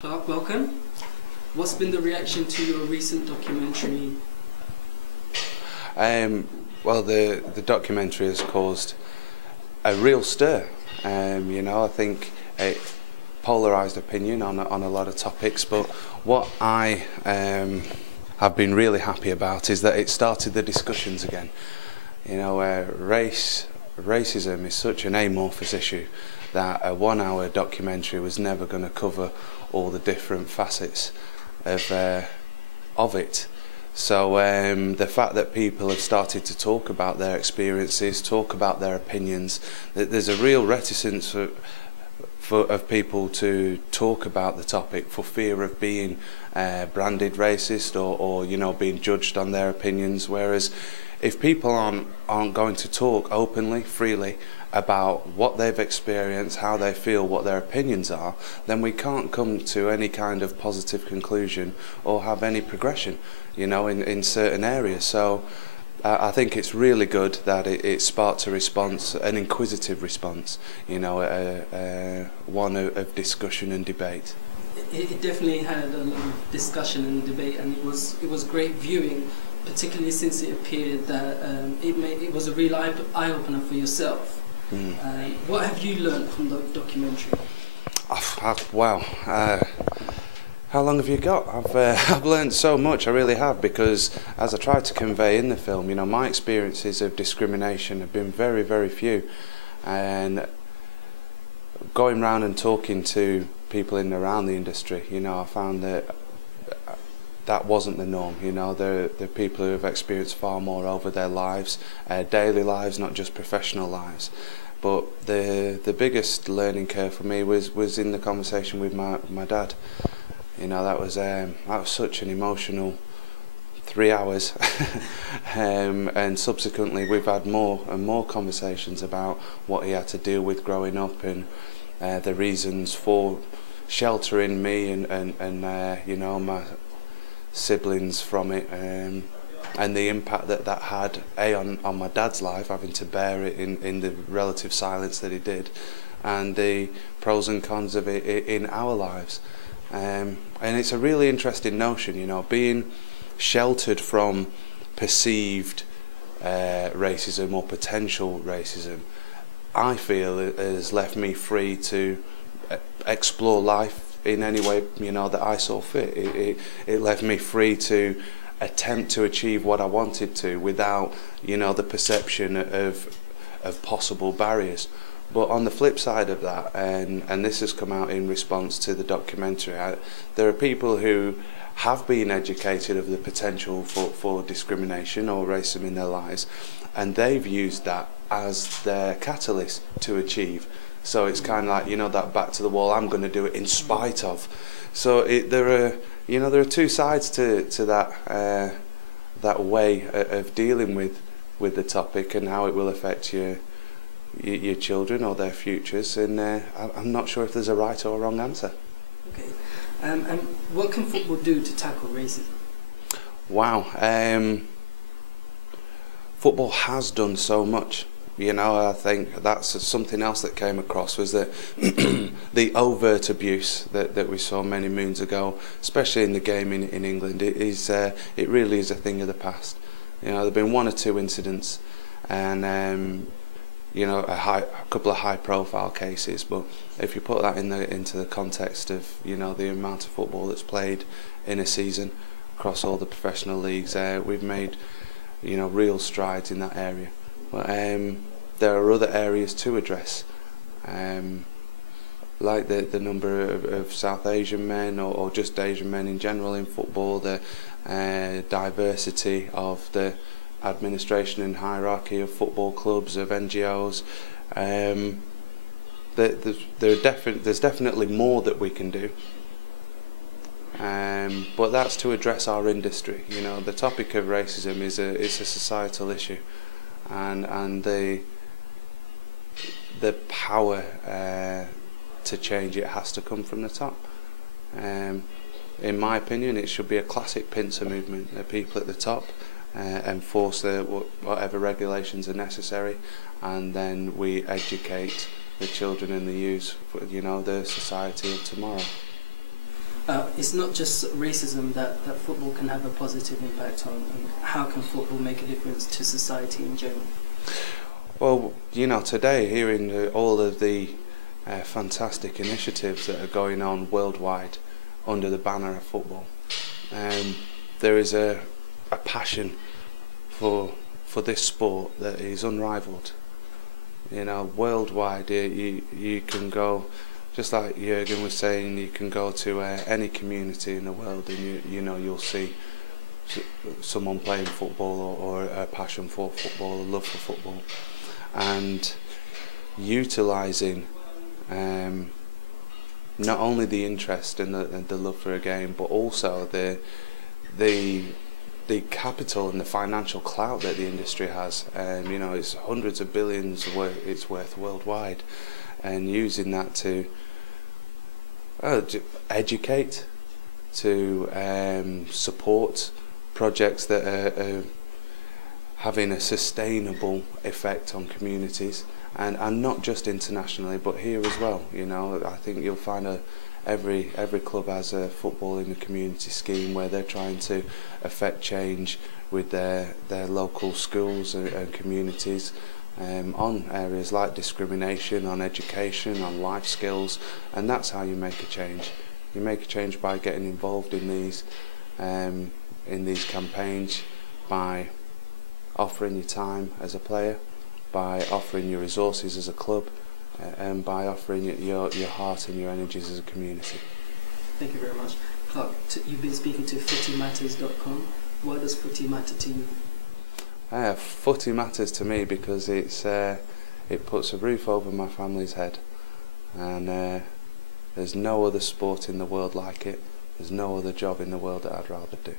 Clarke, welcome. What's been the reaction to your recent documentary? Well, the documentary has caused a real stir. I think it polarised opinion on a lot of topics, but what I have been really happy about is that it started the discussions again. Racism is such an amorphous issue that a 1-hour documentary was never going to cover all the different facets of it. So the fact that people have started to talk about their experiences, talk about their opinions, that there's a real reticence of people to talk about the topic for fear of being branded racist or being judged on their opinions. Whereas if people aren't going to talk openly, freely about what they've experienced, how they feel, what their opinions are, then we can't come to any kind of positive conclusion or have any progression, in certain areas. So I think it's really good that it sparked a response, an inquisitive response, one of discussion and debate. It definitely had a lot of discussion and debate, and it was great viewing, particularly since it appeared that it was a real eye-opener for yourself. What have you learned from the documentary? Wow. How long have you got? I've learned so much, I really have, because as I tried to convey in the film, my experiences of discrimination have been very, very few. And going around and talking to people in and around the industry, I found that wasn't the norm. There are people who have experienced far more over their lives, daily lives, not just professional lives. But the biggest learning curve for me was in the conversation with my dad. That was such an emotional 3 hours, and subsequently we've had more and more conversations about what he had to deal with growing up and the reasons for sheltering me and my siblings from it, and the impact that had on my dad's life, having to bear it in the relative silence that he did, and the pros and cons of it in our lives. And it's a really interesting notion, being sheltered from perceived racism or potential racism. I feel it has left me free to explore life in any way that I saw fit. It left me free to attempt to achieve what I wanted to without the perception of possible barriers. But on the flip side of that, and this has come out in response to the documentary, there are people who have been educated of the potential for discrimination or racism in their lives, and they've used that as their catalyst to achieve. So it's kind of like, that back to the wall, I'm going to do it in spite of. So there are two sides to that way of dealing with the topic and how it will affect your children or their futures. And I'm not sure if there's a right or wrong answer. Okay. And what can football do to tackle racism? Wow. Football has done so much. I think that's something else that came across, was that the overt abuse that we saw many moons ago, especially in the game in England, it really is a thing of the past. There have been one or two incidents, and a couple of high-profile cases. But if you put that into the context of the amount of football that's played in a season across all the professional leagues, we've made real strides in that area. But there are other areas to address, like the number of South Asian men or just Asian men in general in football, the diversity of the administration and hierarchy of football clubs, of NGOs. There's definitely more that we can do, but that's to address our industry. The topic of racism is a societal issue, and the power to change it has to come from the top. In my opinion, it should be a classic pincer movement. The people at the top enforce whatever regulations are necessary, and then we educate the children and the youth, the society of tomorrow. it's not just racism that football can have a positive impact on, and how can football make a difference to society in general? Well, you know, today, hearing all of the fantastic initiatives that are going on worldwide under the banner of football, there is a passion for this sport that is unrivaled. You know, worldwide, you can go, just like Jürgen was saying, you can go to any community in the world, and you know, you'll see someone playing football, or a passion for football, a love for football, and utilising not only the interest and the love for a game, but also the capital and the financial clout that the industry has. You know, it's hundreds of billions it's worth worldwide, and using that to educate, to support projects that are having a sustainable effect on communities, and not just internationally but here as well. You know, I think you'll find every club has a football in the community scheme where they're trying to affect change with their local schools and communities, on areas like discrimination, on education, on life skills, and that's how you make a change. You make a change by getting involved in these campaigns, by offering your time as a player, by offering your resources as a club, and by offering your heart and your energies as a community. Thank you very much. Clarke, you've been speaking to footymatters.com. Why does footy matter to you? Footy matters to me because it puts a roof over my family's head, and there's no other sport in the world like it. There's no other job in the world that I'd rather do.